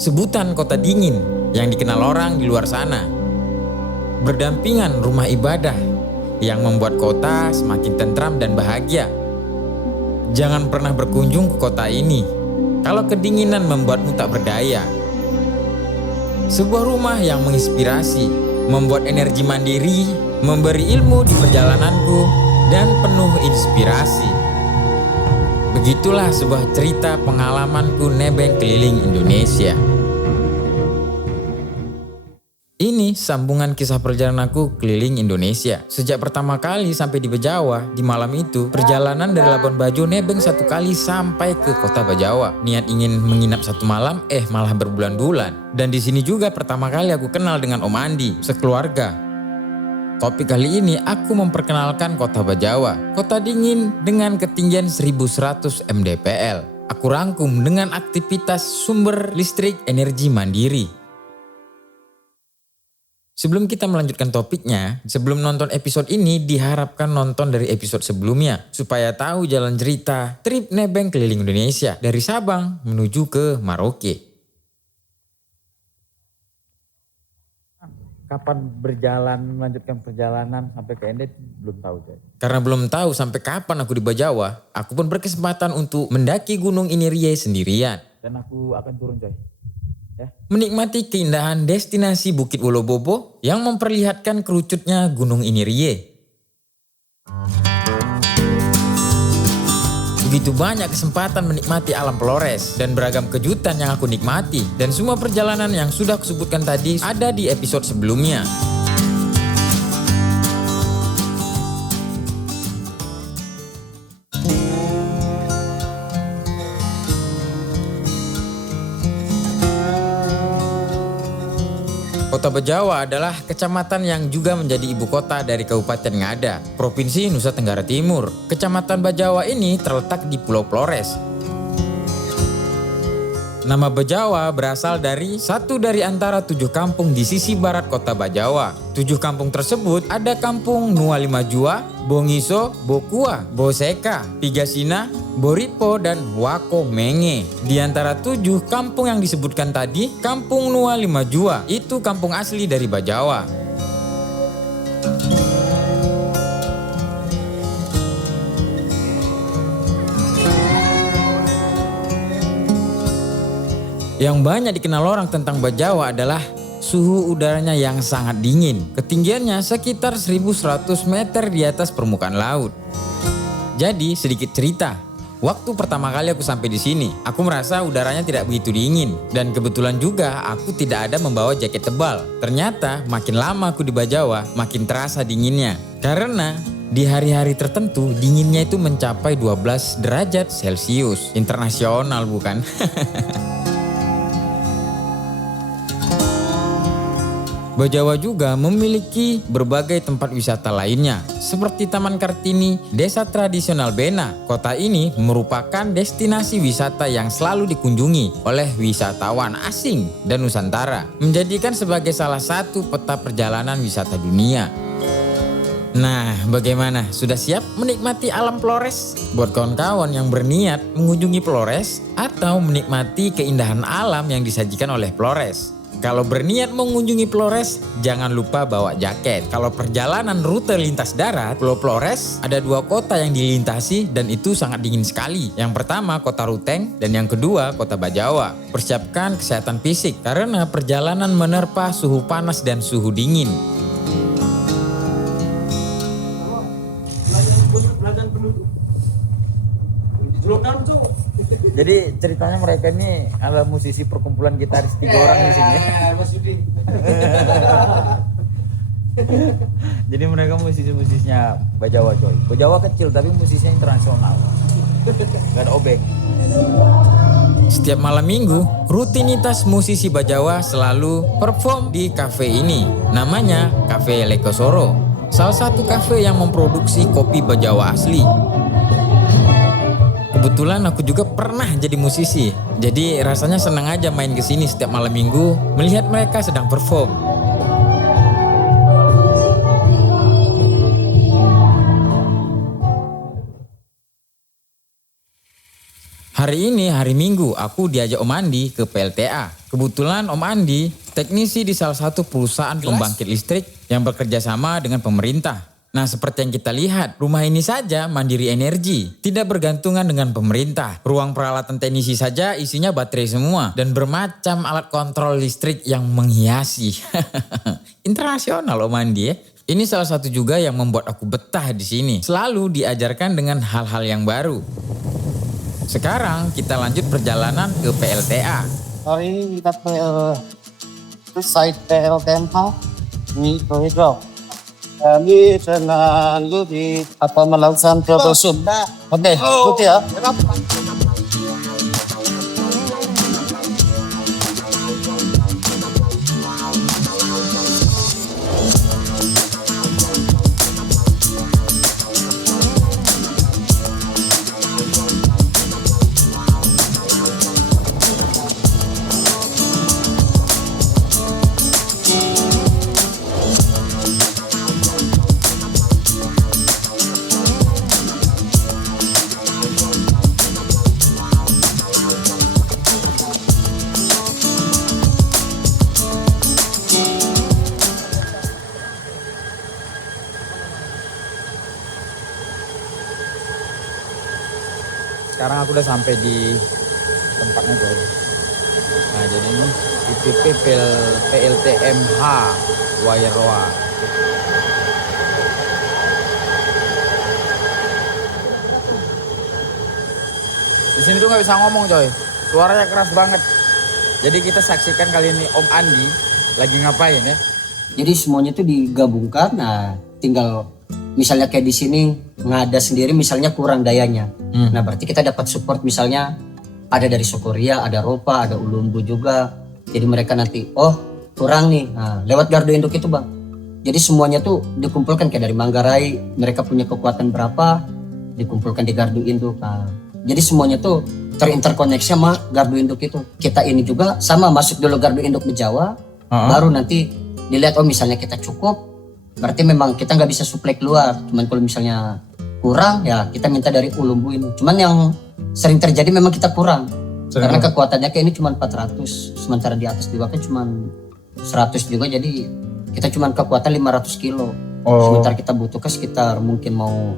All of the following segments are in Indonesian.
sebutan kota dingin yang dikenal orang di luar sana. Berdampingan rumah ibadah yang membuat kota semakin tentram dan bahagia. Jangan pernah berkunjung ke kota ini kalau kedinginan membuatmu tak berdaya. Sebuah rumah yang menginspirasi, membuat energi mandiri, memberi ilmu di perjalananku, dan penuh inspirasi. Begitulah sebuah cerita pengalamanku nebeng keliling Indonesia. Ini sambungan kisah perjalananku keliling Indonesia. Sejak pertama kali sampai di Bajawa, di malam itu, perjalanan dari Labuan Bajo nebeng 1 kali sampai ke kota Bajawa. Niat ingin menginap 1 malam, malah berbulan-bulan. Dan di sini juga pertama kali aku kenal dengan Om Andi, sekeluarga. Topik kali ini aku memperkenalkan kota Bajawa, kota dingin dengan ketinggian 1100 mdpl. Aku rangkum dengan aktivitas sumber listrik energi mandiri. Sebelum kita melanjutkan topiknya, sebelum nonton episode ini diharapkan nonton dari episode sebelumnya supaya tahu jalan cerita trip nebeng keliling Indonesia dari Sabang menuju ke Merauke. Kapan melanjutkan perjalanan sampai ke Ende belum tahu, coy. Karena belum tahu sampai kapan aku di Bajawa, aku pun berkesempatan untuk mendaki Gunung Inirie sendirian. Dan aku akan turun, coy. Menikmati keindahan destinasi Bukit Wolobobo yang memperlihatkan kerucutnya Gunung Inirie. Begitu banyak kesempatan menikmati alam Flores dan beragam kejutan yang aku nikmati, dan semua perjalanan yang sudah aku sebutkan tadi ada di episode sebelumnya. Kota Bajawa adalah kecamatan yang juga menjadi ibu kota dari Kabupaten Ngada, Provinsi Nusa Tenggara Timur. Kecamatan Bajawa ini terletak di Pulau Flores. Nama Bajawa berasal dari satu dari antara 7 kampung di sisi barat kota Bajawa. 7 kampung tersebut ada kampung Nuali Majua, Bongiso, Bokua, Boseka, Pigasina, Boripo, dan Wako Menge. Di antara 7 kampung yang disebutkan tadi, kampung Nuali Majua itu kampung asli dari Bajawa. Yang banyak dikenal orang tentang Bajawa adalah suhu udaranya yang sangat dingin. Ketinggiannya sekitar 1100 meter di atas permukaan laut. Jadi sedikit cerita. Waktu pertama kali aku sampai di sini, aku merasa udaranya tidak begitu dingin. Dan kebetulan juga aku tidak ada membawa jaket tebal. Ternyata makin lama aku di Bajawa, makin terasa dinginnya. Karena di hari-hari tertentu dinginnya itu mencapai 12 derajat Celcius. Internasional bukan? Bajawa juga memiliki berbagai tempat wisata lainnya, seperti Taman Kartini, Desa Tradisional Bena. Kota ini merupakan destinasi wisata yang selalu dikunjungi oleh wisatawan asing dan Nusantara, menjadikan sebagai salah satu peta perjalanan wisata dunia. Nah, bagaimana? Sudah siap menikmati alam Flores? Buat kawan-kawan yang berniat mengunjungi Flores atau menikmati keindahan alam yang disajikan oleh Flores. Kalau berniat mengunjungi Flores, jangan lupa bawa jaket. Kalau perjalanan rute lintas darat, Pulau Flores ada 2 kota yang dilintasi dan itu sangat dingin sekali. Yang pertama kota Ruteng dan yang kedua kota Bajawa. Persiapkan kesehatan fisik karena perjalanan menerpa suhu panas dan suhu dingin. Jadi ceritanya mereka ini adalah musisi perkumpulan gitaris 3 orang di sini. Mas Budi. Jadi mereka musisi-musisinya Bajawa, coy. Bajawa kecil tapi musisinya internasional. Gak ada obeng. Setiap malam minggu, rutinitas musisi Bajawa selalu perform di kafe ini. Namanya Cafe Lekosoro, salah satu kafe yang memproduksi kopi Bajawa asli. Kebetulan aku juga pernah jadi musisi, jadi rasanya senang aja main ke sini setiap malam minggu melihat mereka sedang perform. Hari ini hari Minggu aku diajak Om Andi ke PLTA. Kebetulan Om Andi, teknisi di salah satu perusahaan pembangkit listrik yang bekerja sama dengan pemerintah. Nah, seperti yang kita lihat, rumah ini saja mandiri energi, tidak bergantungan dengan pemerintah. Ruang peralatan teknisi saja isinya baterai semua dan bermacam alat kontrol listrik yang menghiasi. Internasional Om Andi ya. Ini salah satu juga yang membuat aku betah di sini. Selalu diajarkan dengan hal-hal yang baru. Sekarang kita lanjut perjalanan ke PLTA. Hari kita ke site PLTMH di Toledo. Kami selalu di melakukan troubleshoot. Oke, ikuti ya. Sekarang aku udah sampai di tempatnya Coy. Nah jadi ini IPP PLTMH Wairwa. Di sini tuh nggak bisa ngomong Coy, suaranya keras banget. Jadi kita saksikan kali ini Om Andi lagi ngapain ya? Jadi semuanya tuh digabungkan, nah tinggal misalnya kayak di sini ngada sendiri misalnya kurang dayanya. Nah berarti kita dapat support misalnya ada dari Sokoria, ada Ropa, ada Ulumbu juga. Jadi mereka nanti kurang nih, nah, lewat gardu induk itu Bang. Jadi semuanya tuh dikumpulkan kayak dari Manggarai, mereka punya kekuatan berapa, dikumpulkan di gardu induk. Nah, jadi semuanya tuh terinterkoneksi sama gardu induk itu. Kita ini juga sama masuk dulu gardu induk di Jawa, baru nanti dilihat misalnya kita cukup, berarti memang kita nggak bisa suplai keluar. Cuman kalau misalnya kurang ya kita minta dari Ulumbu ini. Cuman yang sering terjadi memang kita kurang. Karena kekuatannya kayak ini cuma 400, sementara di atas juga kan cuma 100 juga, jadi kita cuma kekuatan 500 kilo. Sementara kita butuhkan sekitar mungkin mau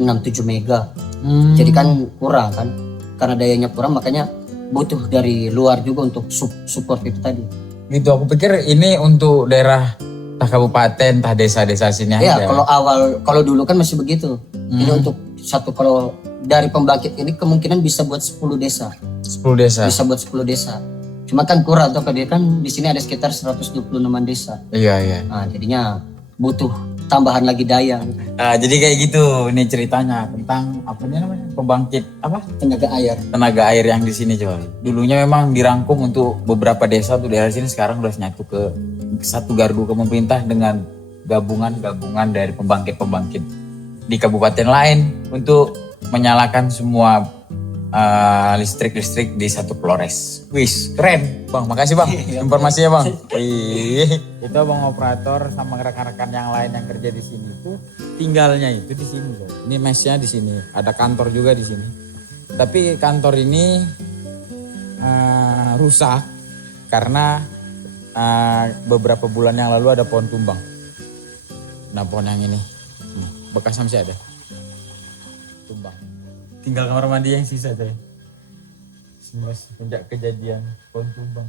6-7 mega. Jadi kan kurang kan, karena dayanya kurang makanya butuh dari luar juga untuk support itu tadi. Gitu, aku pikir ini untuk daerah entah kabupaten, entah desa-desa sini aja. Ya kalau dulu kan masih begitu. Ini untuk satu, kalau dari pembangkit ini kemungkinan bisa buat 10 desa. 10 desa. Bisa buat 10 desa. Cuma kan kurang tuh, dia kan di sini ada sekitar 126 desa. Iya. Nah, jadinya butuh tambahan lagi daya. Nah, jadi kayak gitu ini ceritanya tentang apa namanya? Pembangkit apa? Tenaga air yang di sini coy. Dulunya memang dirangkum untuk beberapa desa tuh daerah sini, sekarang udah nyatu ke satu gardu ke pemerintah dengan gabungan dari pembangkit di kabupaten lain untuk menyalakan semua listrik di satu Flores. Wis, keren Bang, makasih Bang informasinya Bang. Itu Bang operator sama rekan-rekan yang lain yang kerja di sini itu tinggalnya itu di sini loh. Ini mesnya di sini, ada kantor juga di sini. Tapi kantor ini rusak karena beberapa bulan yang lalu ada pohon tumbang. Nah pohon yang ini bekas masih ada tumbang. Tinggal kamar mandi yang sisa coy. Sejak kejadian pohon tumbang.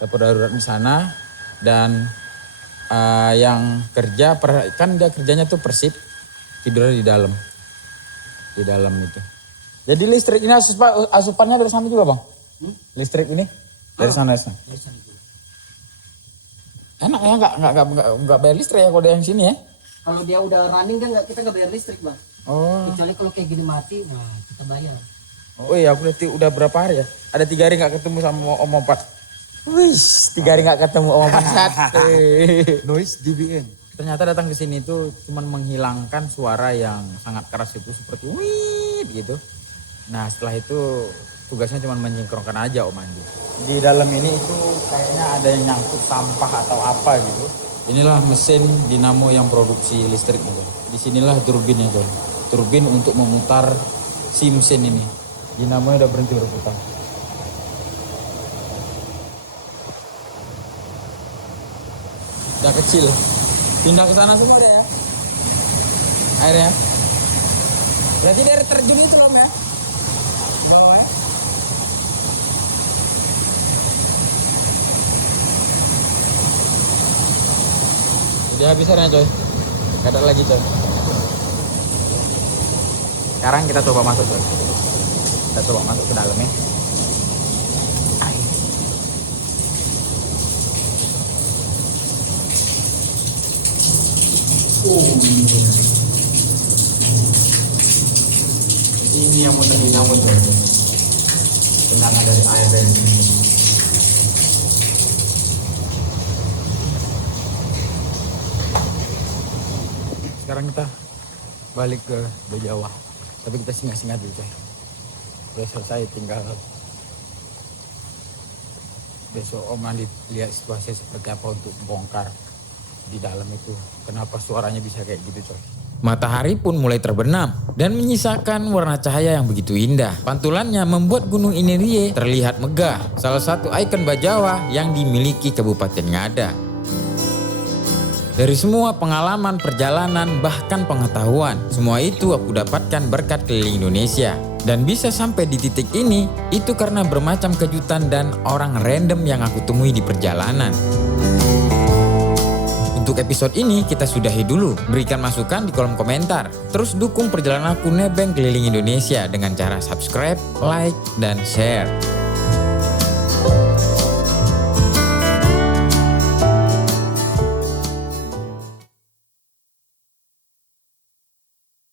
Dapur darurat di sana dan yang kerja kan dia kerjanya tuh persip, tidurnya di dalam itu. Jadi listrik ini asupannya dari sana juga Bang? Listrik ini dari sana. Enak ya, nggak bayar listrik ya kalau yang sini ya? Kalau dia udah running kan kita nggak bayar listrik Bang. Kecuali kalau kayak gini mati, nah kita bayar. Oh iya, aku udah berapa hari ya? Ada 3 hari nggak ketemu sama Om Opat. Wis, 3 hari nggak ketemu Om Opat. Noise DBN. Ternyata datang ke sini itu cuman menghilangkan suara yang sangat keras itu seperti wih gitu. Nah setelah itu tugasnya cuma menyinkronkan aja Om Andi. di dalam ini itu kayaknya ada yang nyangkut sampah atau apa gitu. Inilah mesin dinamo yang produksi listrik gitu. Disinilah turbinnya tuh. Turbin untuk memutar si mesin ini. Dinamonya udah berhenti berputar. Udah kecil. Pindah ke sana semua dia ya. Airnya. Berarti dari terjun itu loh ya. Bawah ya. Udah habis airnya coy. Gak ada lagi coy. Sekarang kita coba masuk coy. Kita coba masuk ke dalam ya. Ini yang muter dinamo coy. Tendangan dari air dari sini. Sekarang kita balik ke Bejawah, tapi kita singgah-singgah dulu coy. Udah selesai, tinggal besok Om Andi lihat situasi seperti apa untuk bongkar di dalam itu. Kenapa suaranya bisa kayak gitu coy. Matahari pun mulai terbenam dan menyisakan warna cahaya yang begitu indah. Pantulannya membuat Gunung Inerie terlihat megah, salah satu ikon Bajawa yang dimiliki Kabupaten Ngada. Dari semua pengalaman, perjalanan, bahkan pengetahuan, semua itu aku dapatkan berkat keliling Indonesia. Dan bisa sampai di titik ini, itu karena bermacam kejutan dan orang random yang aku temui di perjalanan. Untuk episode ini kita sudahi dulu. Berikan masukan di kolom komentar. Terus dukung perjalanan aku nebeng keliling Indonesia dengan cara subscribe, like, dan share.